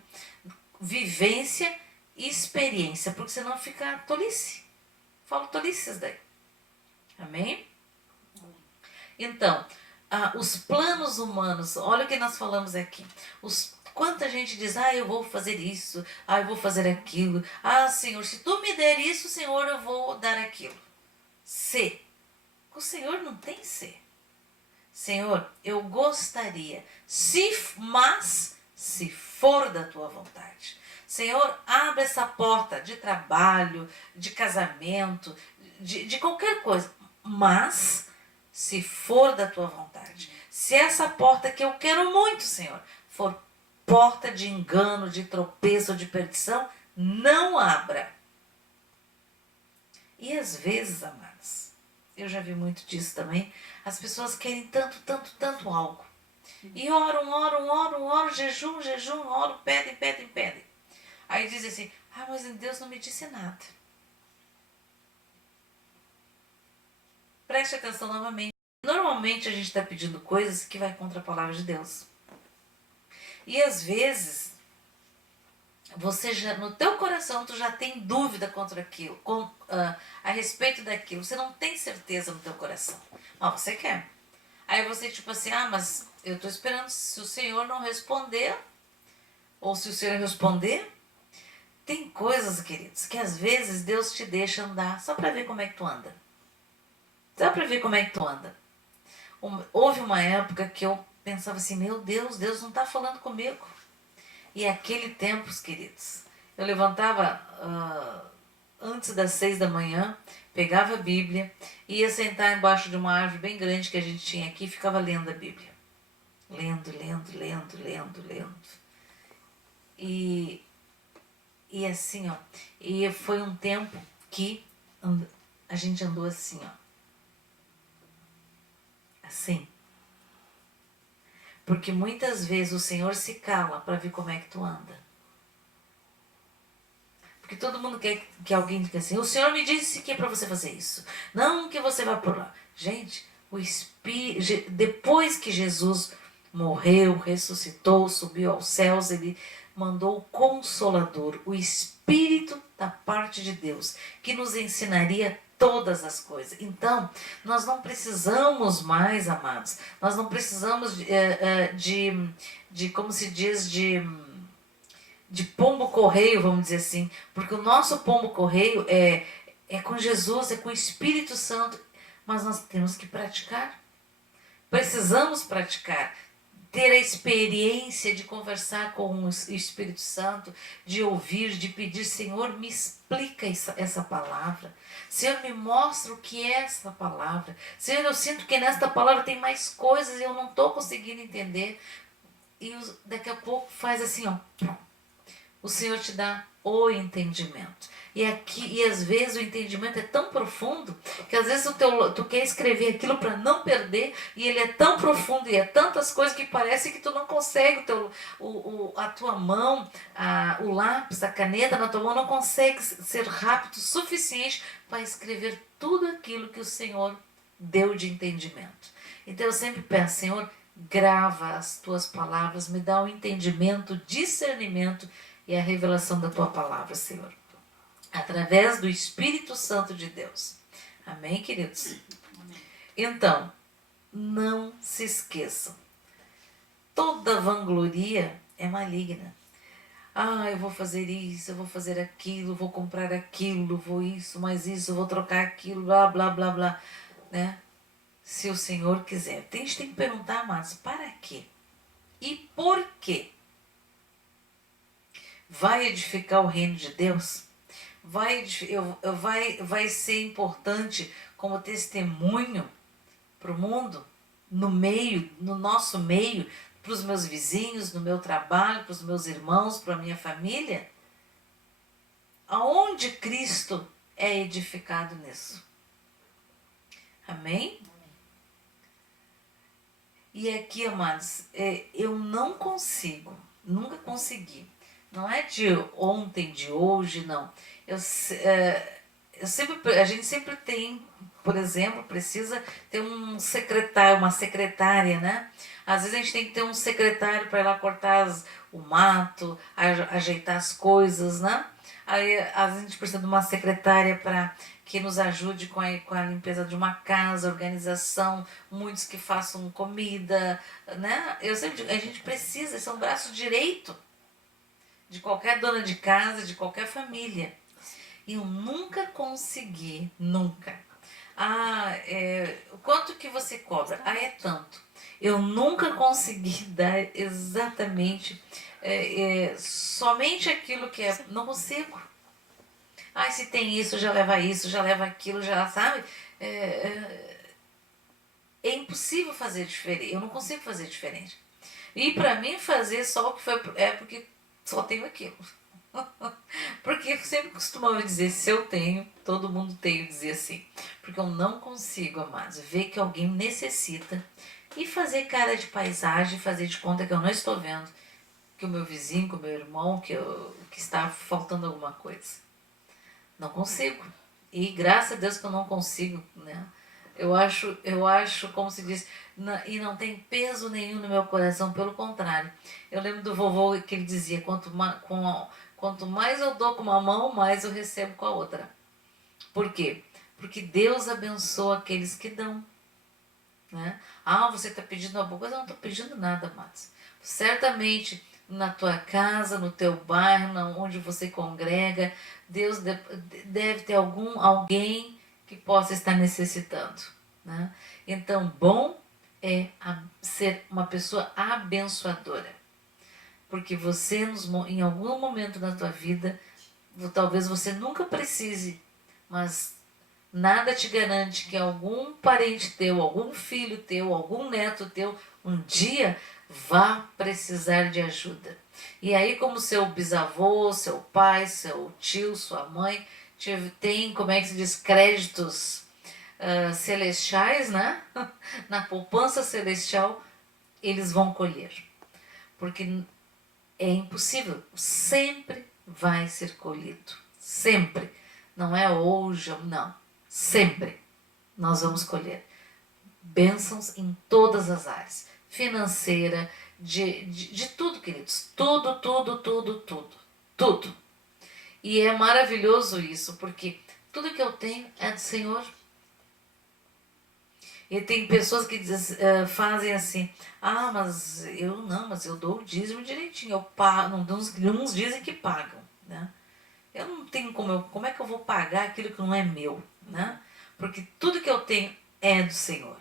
vivência e experiência. Porque senão fica tolice. Falo tolices daí. Amém? Então, os planos humanos, olha o que nós falamos aqui. Quanta gente diz, eu vou fazer isso, eu vou fazer aquilo. Senhor, se tu me der isso, Senhor, eu vou dar aquilo. Se. O Senhor não tem se. Senhor, eu gostaria, mas se for da tua vontade. Senhor, abre essa porta de trabalho, de casamento, de qualquer coisa. Mas, se for da tua vontade. Se essa porta que eu quero muito, Senhor, for porta de engano, de tropeço, de perdição, não abra. E às vezes, amados, eu já vi muito disso também, as pessoas querem tanto algo. E oram, jejum, oram, pedem. Aí dizem assim, mas Deus não me disse nada. Preste atenção novamente. Normalmente a gente está pedindo coisas que vai contra a palavra de Deus. E às vezes, você já, no teu coração, tu já tem dúvida contra aquilo, a respeito daquilo. Você não tem certeza no teu coração. Mas você quer. Aí você tipo assim, mas eu estou esperando se o Senhor não responder, ou se o Senhor responder. Tem coisas, queridos, que às vezes Deus te deixa andar só para ver como é que tu anda. Só para ver como é que tu anda. Houve uma época que eu pensava assim, meu Deus não está falando comigo. E aquele tempo, queridos, eu levantava antes das 6 da manhã, pegava a Bíblia, ia sentar embaixo de uma árvore bem grande que a gente tinha aqui e ficava lendo a Bíblia. Lendo. E assim, e foi um tempo que a gente andou assim, assim. Porque muitas vezes o Senhor se cala para ver como é que tu anda. Porque todo mundo quer que alguém diga assim, o Senhor me disse que é para você fazer isso. Não que você vá por lá. Gente, depois que Jesus morreu, ressuscitou, subiu aos céus, ele mandou o Consolador, o Espírito da parte de Deus, que nos ensinaria todas as coisas. Então, nós não precisamos mais, amados, nós não precisamos de como se diz, de pombo correio, vamos dizer assim, porque o nosso pombo correio é com Jesus, é com o Espírito Santo, mas nós temos que praticar. Precisamos praticar, ter a experiência de conversar com o Espírito Santo, de ouvir, de pedir, Senhor, me explica essa palavra. Senhor, me mostra o que é essa palavra. Senhor, eu sinto que nesta palavra tem mais coisas e eu não estou conseguindo entender. E daqui a pouco faz assim, o Senhor te dá o entendimento. E às vezes o entendimento é tão profundo que às vezes tu quer escrever aquilo para não perder e ele é tão profundo e é tantas coisas que parece que tu não consegue, a tua mão, o lápis, a caneta na tua mão não consegue ser rápido o suficiente para escrever tudo aquilo que o Senhor deu de entendimento. Então eu sempre peço, Senhor, grava as tuas palavras, me dá o entendimento, discernimento e a revelação da tua palavra, Senhor. Através do Espírito Santo de Deus. Amém, queridos? Amém. Então, não se esqueçam. Toda vangloria é maligna. eu vou fazer isso, eu vou fazer aquilo, vou comprar aquilo, vou isso, mais isso, vou trocar aquilo, blá, blá, blá, blá, né? Se o Senhor quiser. A gente tem que perguntar, amados, para quê? E por quê? Vai edificar o reino de Deus? Vai ser importante como testemunho para o mundo, no meio, no nosso meio, para os meus vizinhos, no meu trabalho, para os meus irmãos, para a minha família? Aonde Cristo é edificado nisso? Amém? E aqui, amados, eu não consigo, nunca consegui. Não é de ontem, de hoje, não. A gente sempre tem, por exemplo, precisa ter um secretário, uma secretária, né? Às vezes a gente tem que ter um secretário para ir lá cortar o mato, ajeitar as coisas, né? Aí às vezes a gente precisa de uma secretária para que nos ajude com a limpeza de uma casa, organização, muitos que façam comida, né? Eu sempre digo, a gente precisa, isso é um braço direito de qualquer dona de casa, de qualquer família. E eu nunca consegui, nunca. Quanto que você cobra? É tanto. Eu nunca consegui dar exatamente somente aquilo que é. Não consigo. Se tem isso, já leva isso, já leva aquilo, já sabe. É impossível fazer diferente. Eu não consigo fazer diferente. E para mim fazer só o que foi porque só tenho aquilo. Porque eu sempre costumava dizer, se eu tenho, todo mundo tem, dizer assim. Porque eu não consigo, amados, ver que alguém necessita e fazer cara de paisagem, fazer de conta que eu não estou vendo, que o meu vizinho, que o meu irmão, que está faltando alguma coisa. Não consigo. E graças a Deus que eu não consigo, né? Eu acho, como se diz, e não tem peso nenhum no meu coração, pelo contrário. Eu lembro do vovô que ele dizia, quanto mais eu dou com uma mão, mais eu recebo com a outra. Por quê? Porque Deus abençoa aqueles que dão. Né? Você está pedindo alguma coisa? Eu não estou pedindo nada, Matos. Certamente, na tua casa, no teu bairro, onde você congrega, Deus deve ter alguém que possa estar necessitando. Né? Então, bom é ser uma pessoa abençoadora. Porque você, em algum momento da tua vida, talvez você nunca precise, mas nada te garante que algum parente teu, algum filho teu, algum neto teu, um dia vá precisar de ajuda. E aí, como seu bisavô, seu pai, seu tio, sua mãe, tem, como é que se diz, créditos celestiais, né? Na poupança celestial, eles vão colher. Porque é impossível, sempre vai ser colhido. Sempre. Não é hoje, não. Sempre nós vamos colher bênçãos em todas as áreas. Financeira, de tudo, queridos. Tudo, tudo, tudo, tudo. Tudo. E é maravilhoso isso, porque tudo que eu tenho é do Senhor. E tem pessoas que fazem assim, mas eu dou o dízimo direitinho, eu pago, uns dizem que pagam, né? Eu não tenho como é que eu vou pagar aquilo que não é meu, né? Porque tudo que eu tenho é do Senhor.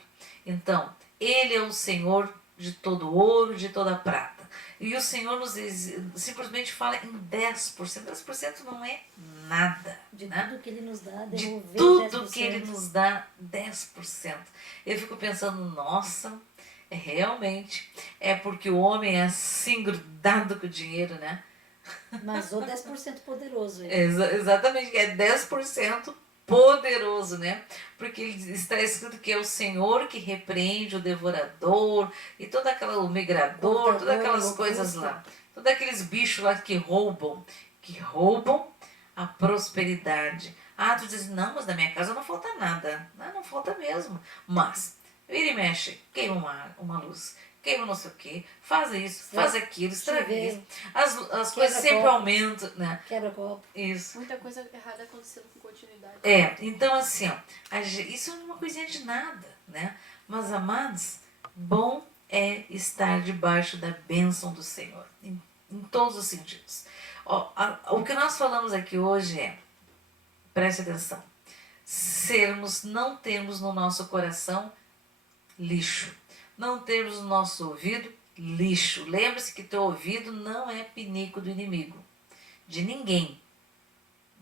Então, Ele é o Senhor de todo ouro, de toda prata. E o Senhor nos simplesmente fala em 10%. 10% não é nada. De né? tudo que Ele nos dá, De devolver tudo 10%. que Ele nos dá, 10%. Eu fico pensando, nossa, realmente, é porque o homem é assim grudado com o dinheiro, né? Mas o 10% poderoso. Exatamente, é 10% poderoso, né? Porque está escrito que é o Senhor que repreende o devorador e o migrador, todas aquelas coisas lá. Todos aqueles bichos lá que roubam a prosperidade. Tu diz, não, mas na minha casa não falta nada. Não falta mesmo. Mas, vira e mexe, queima uma luz, queima não sei o que, faz isso, faz aquilo, estraga isso. As coisas sempre aumentam, né? Quebra copo. Isso. Muita coisa errada acontecendo com continuidade. Então assim, isso não é uma coisinha de nada, né? Mas, amados, bom é estar debaixo da bênção do Senhor, em todos os sentidos. Ó, o que nós falamos aqui hoje é, preste atenção, não termos no nosso coração lixo, não termos no nosso ouvido lixo. Lembre-se que teu ouvido não é pinico do inimigo, de ninguém,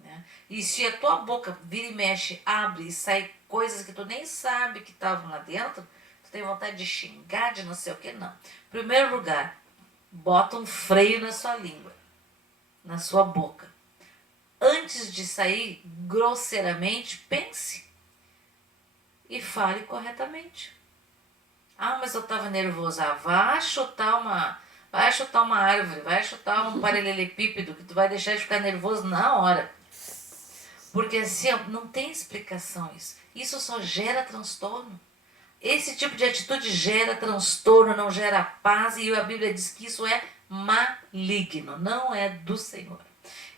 né? E se a tua boca vira e mexe, abre e sai coisas que tu nem sabe que estavam lá dentro, tu tem vontade de xingar, de não sei o que, não. Em primeiro lugar, bota um freio na sua língua, na sua boca. Antes de sair grosseiramente, pense e fale corretamente. Ah, mas eu estava nervosa. Vai chutar uma árvore, vai chutar um paralelepípedo que tu vai deixar de ficar nervoso na hora. Porque assim, não tem explicação isso. Isso só gera transtorno. Esse tipo de atitude gera transtorno, não gera paz, e a Bíblia diz que isso é maligno, não é do Senhor.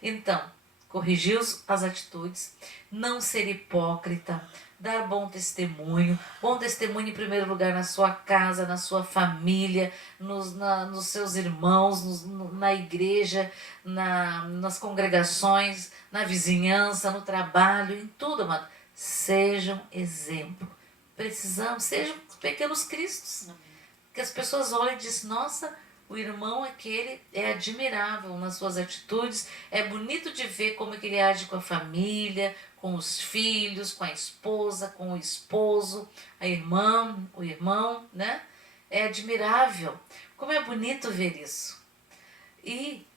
Então, corrigir as atitudes, não ser hipócrita, dar bom testemunho em primeiro lugar na sua casa, na sua família, nos seus irmãos, na igreja, nas congregações, na vizinhança, no trabalho, em tudo, amado. Sejam exemplo. Precisamos, sejam pequenos cristos. Que as pessoas olhem e dizem, nossa, o irmão aquele é admirável nas suas atitudes, é bonito de ver como é que ele age com a família, com os filhos, com a esposa, com o esposo, a irmã, o irmão, né? É admirável. Como é bonito ver isso. E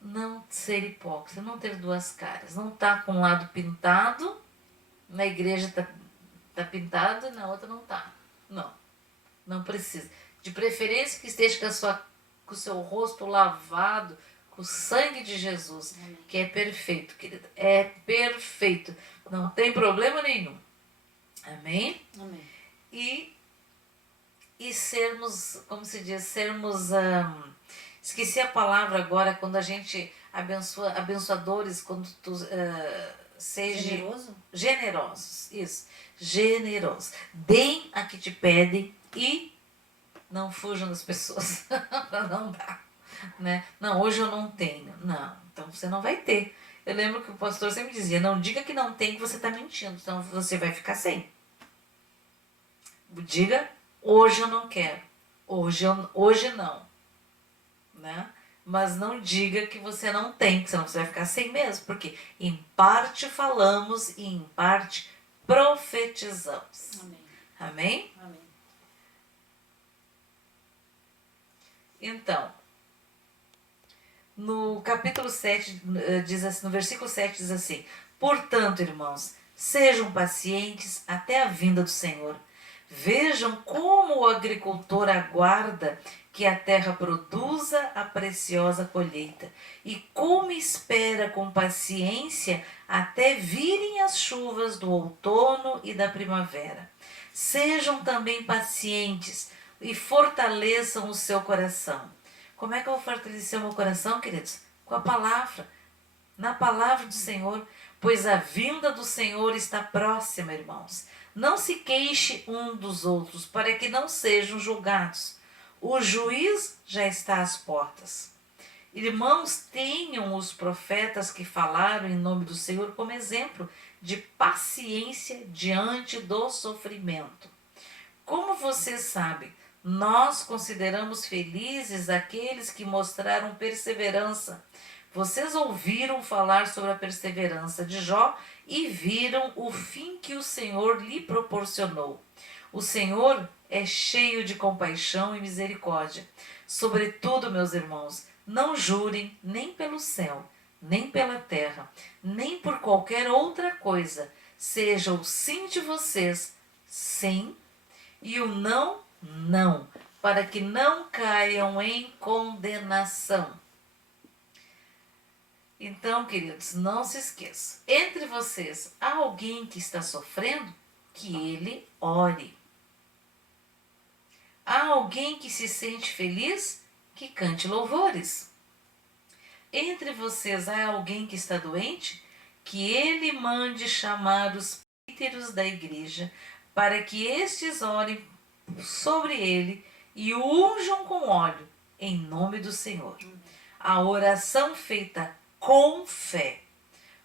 não ser hipócrita, não ter duas caras, não estar com um lado pintado, na igreja tá pintado e na outra não tá. Não precisa. De preferência que esteja com o seu rosto lavado com o sangue de Jesus. Amém. Que é perfeito, querida. É perfeito. Não tem problema nenhum. Amém? Amém. E sermos, como se diz, esqueci a palavra agora, quando a gente abençoadores, quando tu seja generosos. Isso. Generosos. Deem a que te pedem e não fujam das pessoas. Para não dar. Né? Não, hoje eu não tenho. Não, então você não vai ter. Eu lembro que o pastor sempre dizia, não diga que não tem, que você está mentindo, então você vai ficar sem. Diga, hoje eu não quero. Hoje não. Né? Mas não diga que você não tem, senão você vai ficar sem mesmo. Porque em parte falamos e em parte profetizamos. Amém. Amém? Amém. Então, no capítulo 7, diz assim, no versículo 7 diz assim, portanto, irmãos, sejam pacientes até a vinda do Senhor. Vejam como o agricultor aguarda que a terra produza a preciosa colheita e como espera com paciência até virem as chuvas do outono e da primavera. Sejam também pacientes e fortaleçam o seu coração. Como é que eu vou fortalecer o meu coração, queridos? Com a palavra, na palavra do Senhor, pois a vinda do Senhor está próxima, irmãos. Não se queixe um dos outros, para que não sejam julgados. O juiz já está às portas. Irmãos, tenham os profetas que falaram em nome do Senhor como exemplo de paciência diante do sofrimento. Como vocês sabem, nós consideramos felizes aqueles que mostraram perseverança. Vocês ouviram falar sobre a perseverança de Jó e viram o fim que o Senhor lhe proporcionou. O Senhor é cheio de compaixão e misericórdia. Sobretudo, meus irmãos, não jurem nem pelo céu, nem pela terra, nem por qualquer outra coisa. Seja o sim de vocês, sim, e o não, não, para que não caiam em condenação. Então, queridos, não se esqueçam. Entre vocês, há alguém que está sofrendo? Que ele ore. Há alguém que se sente feliz? Que cante louvores. Entre vocês, há alguém que está doente? Que ele mande chamar os presbíteros da igreja, para que estes orem sobre ele e o unjam com óleo, em nome do Senhor. A oração feita com fé,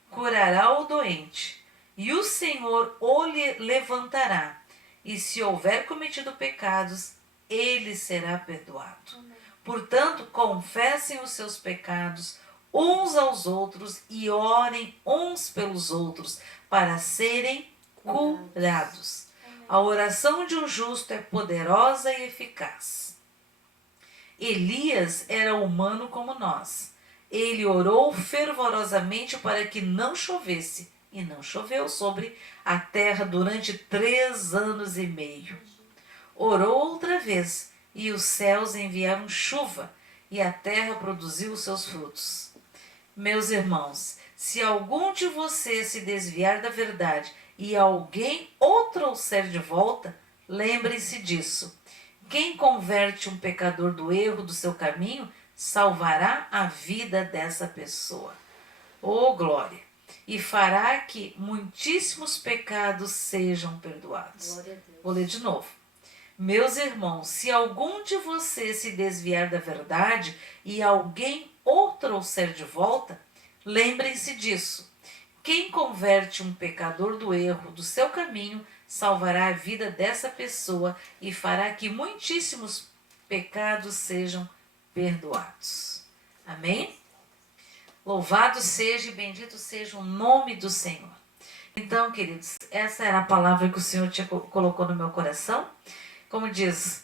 curará o doente, e o Senhor o levantará, e se houver cometido pecados, ele será perdoado. Portanto, confessem os seus pecados uns aos outros e orem uns pelos outros para serem curados. A oração de um justo é poderosa e eficaz. Elias era humano como nós. Ele orou fervorosamente para que não chovesse, e não choveu sobre a terra durante 3 anos e meio. Orou outra vez, e os céus enviaram chuva, e a terra produziu os seus frutos. Meus irmãos, se algum de vocês se desviar da verdade e alguém o trouxer de volta, lembrem-se disso. Quem converte um pecador do erro do seu caminho, salvará a vida dessa pessoa. Oh, glória! E fará que muitíssimos pecados sejam perdoados. Glória a Deus. Vou ler de novo. Meus irmãos, se algum de vocês se desviar da verdade e alguém o trouxer de volta, lembrem-se disso. Quem converte um pecador do erro do seu caminho, salvará a vida dessa pessoa e fará que muitíssimos pecados sejam perdoados. Amém? Louvado seja e bendito seja o nome do Senhor. Então, queridos, essa era a palavra que o Senhor colocou no meu coração. Como diz,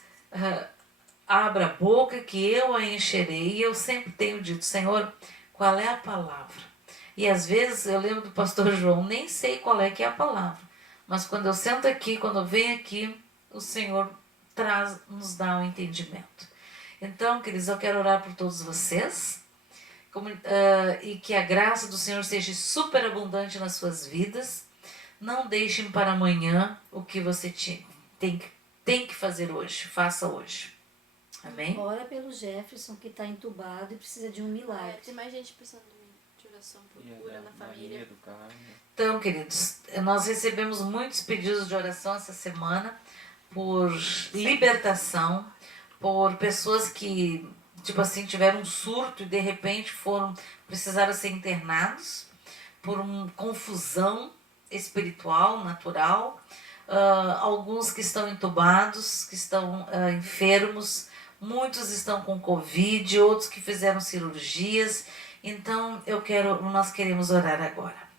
abra a boca que eu a encherei. E eu sempre tenho dito, Senhor, qual é a palavra? E às vezes eu lembro do pastor João, nem sei qual é que é a palavra. Mas quando eu sento aqui, quando eu venho aqui, o Senhor nos dá um entendimento. Então, queridos, eu quero orar por todos vocês. E que a graça do Senhor seja super abundante nas suas vidas. Não deixem para amanhã o que você tem que fazer hoje. Faça hoje. Amém? Ora pelo Jefferson, que está entubado e precisa de um milagre. Tem mais gente precisando de oração por cura na família. Então, queridos, nós recebemos muitos pedidos de oração essa semana por libertação, por pessoas que, tipo assim, tiveram um surto e de repente precisaram ser internados por uma confusão espiritual, natural. Alguns que estão entubados, que estão enfermos, muitos estão com Covid, outros que fizeram cirurgias. Então, nós queremos orar agora.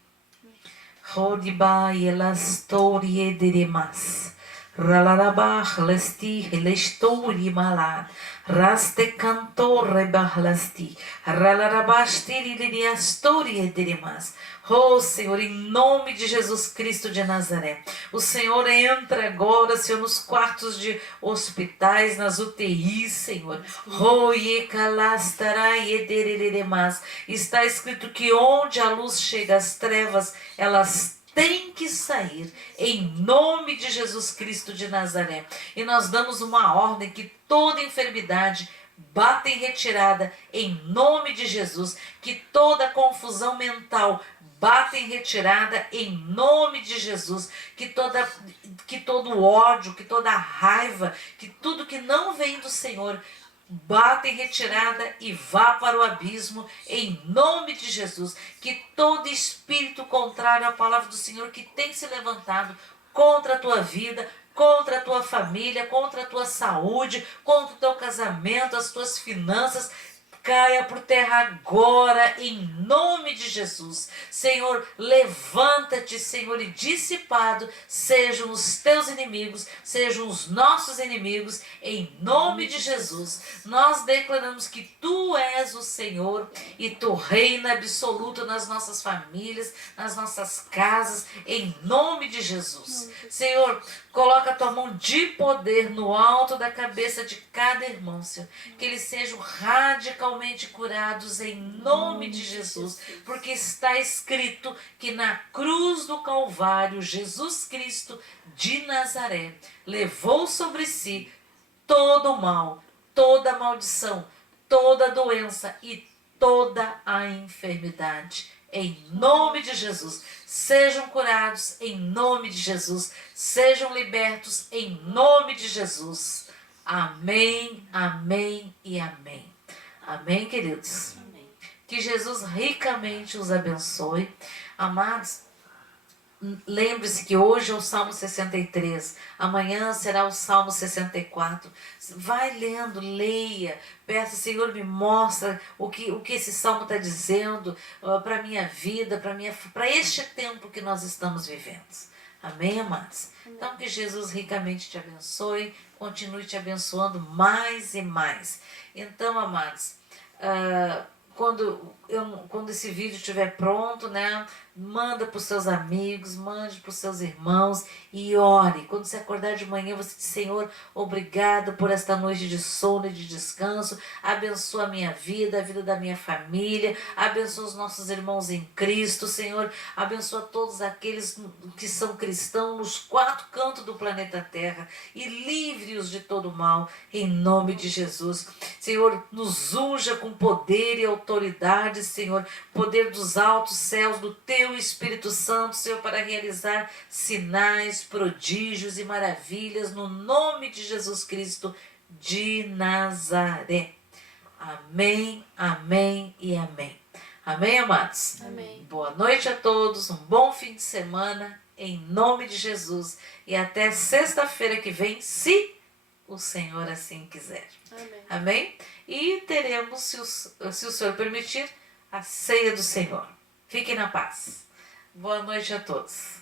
Rodiba elastorie deremas. Ralarabah lasti helestori malar. Raste cantore bahlasti. Ralarabastiri deriastori deremas. Oh, Senhor, em nome de Jesus Cristo de Nazaré, o Senhor entra agora, Senhor, nos quartos de hospitais, nas UTIs, Senhor. Oh, está escrito que onde a luz chega, as trevas, elas têm que sair, em nome de Jesus Cristo de Nazaré. E nós damos uma ordem que toda enfermidade bata em retirada, em nome de Jesus, que toda confusão mental bata em retirada em nome de Jesus, que todo ódio, que toda raiva, que tudo que não vem do Senhor bata em retirada e vá para o abismo em nome de Jesus, que todo espírito contrário à palavra do Senhor que tem se levantado contra a tua vida, contra a tua família, contra a tua saúde, contra o teu casamento, as tuas finanças, caia por terra agora, em nome de Jesus. Senhor, levanta-te, Senhor, e dissipado sejam os teus inimigos, sejam os nossos inimigos, em nome de Jesus. Nós declaramos que tu és o Senhor e tu reina absoluto nas nossas famílias, nas nossas casas, em nome de Jesus. Senhor, coloca a tua mão de poder no alto da cabeça de cada irmão, Senhor, que eles sejam radicalmente curados em nome de Jesus, porque está escrito que na cruz do Calvário, Jesus Cristo de Nazaré levou sobre si todo o mal, toda a maldição, toda a doença e toda a enfermidade. Em nome de Jesus, sejam curados em nome de Jesus, sejam libertos em nome de Jesus. Amém, amém e amém. Amém, queridos? Amém. Que Jesus ricamente os abençoe. Amados, lembre-se que hoje é o Salmo 63, amanhã será o Salmo 64. Vai lendo, leia, peça, Senhor, me mostra o que esse Salmo está dizendo para a minha vida, para este tempo que nós estamos vivendo. Amém, amados? Então, que Jesus ricamente te abençoe, continue te abençoando mais e mais. Então, amados, quando esse vídeo estiver pronto, né, manda para os seus amigos, mande para os seus irmãos e ore. Quando você acordar de manhã, você diz: Senhor, obrigado por esta noite de sono e de descanso. Abençoa a minha vida, a vida da minha família. Abençoa os nossos irmãos em Cristo, Senhor. Abençoa todos aqueles que são cristãos nos 4 cantos do planeta Terra e livre-os de todo mal, em nome de Jesus. Senhor, nos unja com poder e autoridade, Senhor, poder dos altos céus, do Teu Espírito Santo, Senhor, para realizar sinais, prodígios e maravilhas no nome de Jesus Cristo de Nazaré. Amém, amém e amém. Amém, amados? Amém. Boa noite a todos, um bom fim de semana, em nome de Jesus. E até sexta-feira que vem, se o Senhor assim quiser. Amém. Amém? E teremos, se o Senhor permitir, a ceia do Senhor. Fiquem na paz. Boa noite a todos.